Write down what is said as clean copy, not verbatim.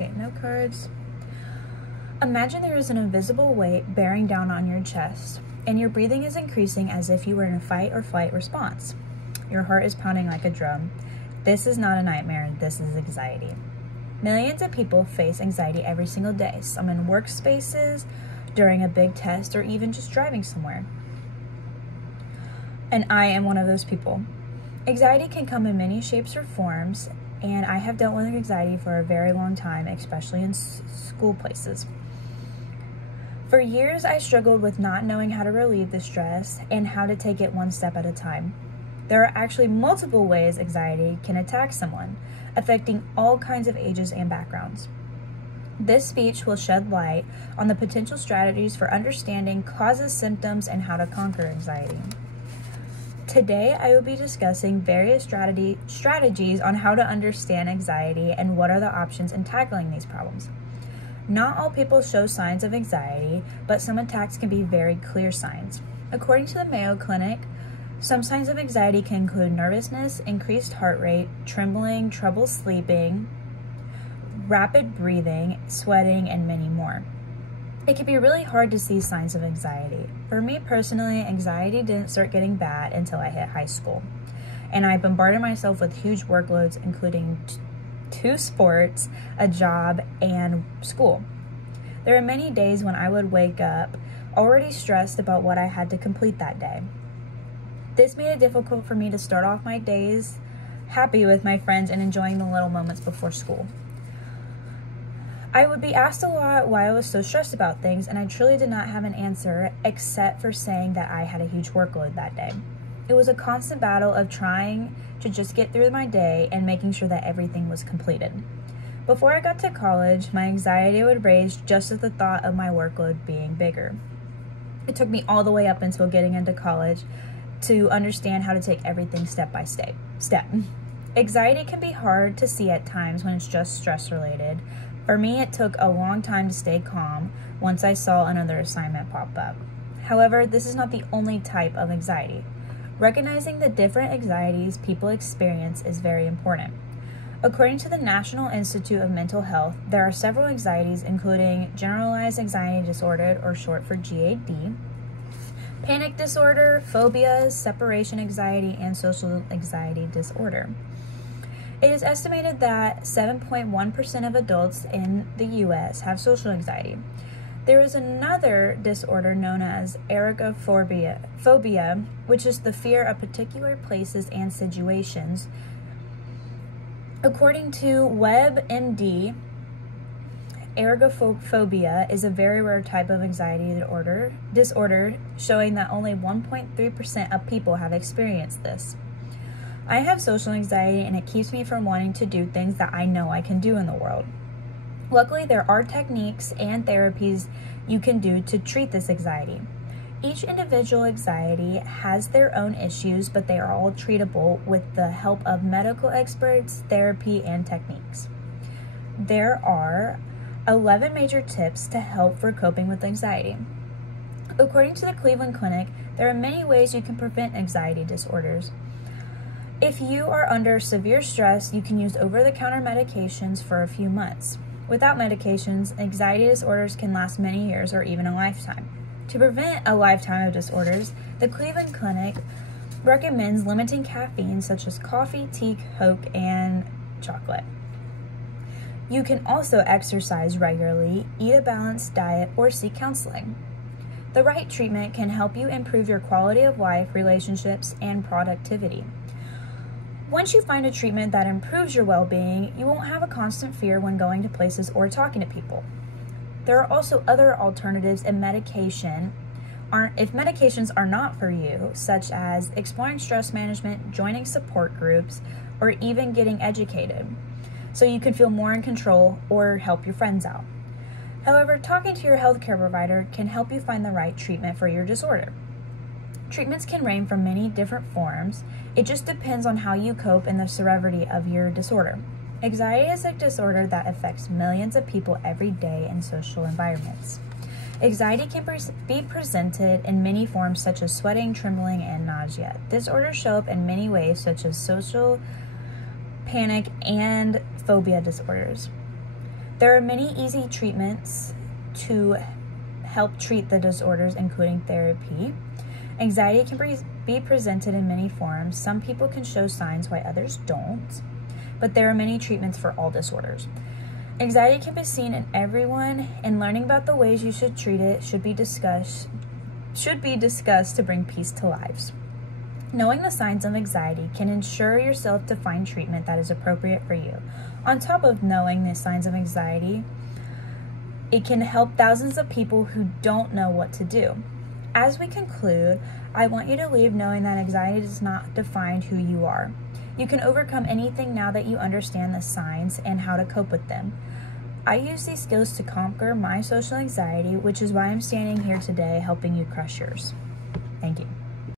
Okay, no cards. Imagine there is an invisible weight bearing down on your chest, and your breathing is increasing as if you were in a fight or flight response. Your heart is pounding like a drum. This is not a nightmare, this is anxiety. Millions of people face anxiety every single day, some in workspaces, during a big test, or even just driving somewhere. And I am one of those people. Anxiety can come in many shapes or forms, and I have dealt with anxiety for a very long time, especially in school places. For years, I struggled with not knowing how to relieve the stress and how to take it one step at a time. There are actually multiple ways anxiety can attack someone, affecting all kinds of ages and backgrounds. This speech will shed light on the potential strategies for understanding causes, symptoms, and how to conquer anxiety. Today, I will be discussing various strategies on how to understand anxiety and what are the options in tackling these problems. Not all people show signs of anxiety, but some attacks can be very clear signs. According to the Mayo Clinic, some signs of anxiety can include nervousness, increased heart rate, trembling, trouble sleeping, rapid breathing, sweating, and many more. It can be really hard to see signs of anxiety. For me personally, anxiety didn't start getting bad until I hit high school, and I bombarded myself with huge workloads, including 2 sports, a job, and school. There were many days when I would wake up already stressed about what I had to complete that day. This made it difficult for me to start off my days happy with my friends and enjoying the little moments before school. I would be asked a lot why I was so stressed about things, and I truly did not have an answer except for saying that I had a huge workload that day. It was a constant battle of trying to just get through my day and making sure that everything was completed. Before I got to college, my anxiety would rage just at the thought of my workload being bigger. It took me all the way up until getting into college to understand how to take everything step by step. Anxiety can be hard to see at times when it's just stress related. For me, it took a long time to stay calm once I saw another assignment pop up. However, this is not the only type of anxiety. Recognizing the different anxieties people experience is very important. According to the National Institute of Mental Health, there are several anxieties, including generalized anxiety disorder, or short for GAD, panic disorder, phobias, separation anxiety, and social anxiety disorder. It is estimated that 7.1% of adults in the U.S. have social anxiety. There is another disorder known as agoraphobia, which is the fear of particular places and situations. According to WebMD, agoraphobia is a very rare type of anxiety disorder, showing that only 1.3% of people have experienced this. I have social anxiety, and it keeps me from wanting to do things that I know I can do in the world. Luckily, there are techniques and therapies you can do to treat this anxiety. Each individual anxiety has their own issues, but they are all treatable with the help of medical experts, therapy, and techniques. There are 11 major tips to help for coping with anxiety. According to the Cleveland Clinic, there are many ways you can prevent anxiety disorders. If you are under severe stress, you can use over-the-counter medications for a few months. Without medications, anxiety disorders can last many years or even a lifetime. To prevent a lifetime of disorders, the Cleveland Clinic recommends limiting caffeine, such as coffee, tea, Coke, and chocolate. You can also exercise regularly, eat a balanced diet, or seek counseling. The right treatment can help you improve your quality of life, relationships, and productivity. Once you find a treatment that improves your well-being, you won't have a constant fear when going to places or talking to people. There are also other alternatives if medications are not for you, such as exploring stress management, joining support groups, or even getting educated, so you can feel more in control or help your friends out. However, talking to your healthcare provider can help you find the right treatment for your disorder. Treatments can range from many different forms. It just depends on how you cope and the severity of your disorder. Anxiety is a disorder that affects millions of people every day in social environments. Anxiety can be presented in many forms, such as sweating, trembling, and nausea. Disorders show up in many ways, such as social, panic, and phobia disorders. There are many easy treatments to help treat the disorders, including therapy. Anxiety can be presented in many forms. Some people can show signs while others don't, but there are many treatments for all disorders. Anxiety can be seen in everyone, and learning about the ways you should treat it should be discussed to bring peace to lives. Knowing the signs of anxiety can ensure yourself to find treatment that is appropriate for you. On top of knowing the signs of anxiety, it can help thousands of people who don't know what to do. As we conclude, I want you to leave knowing that anxiety does not define who you are. You can overcome anything now that you understand the signs and how to cope with them. I use these skills to conquer my social anxiety, which is why I'm standing here today helping you crush yours. Thank you.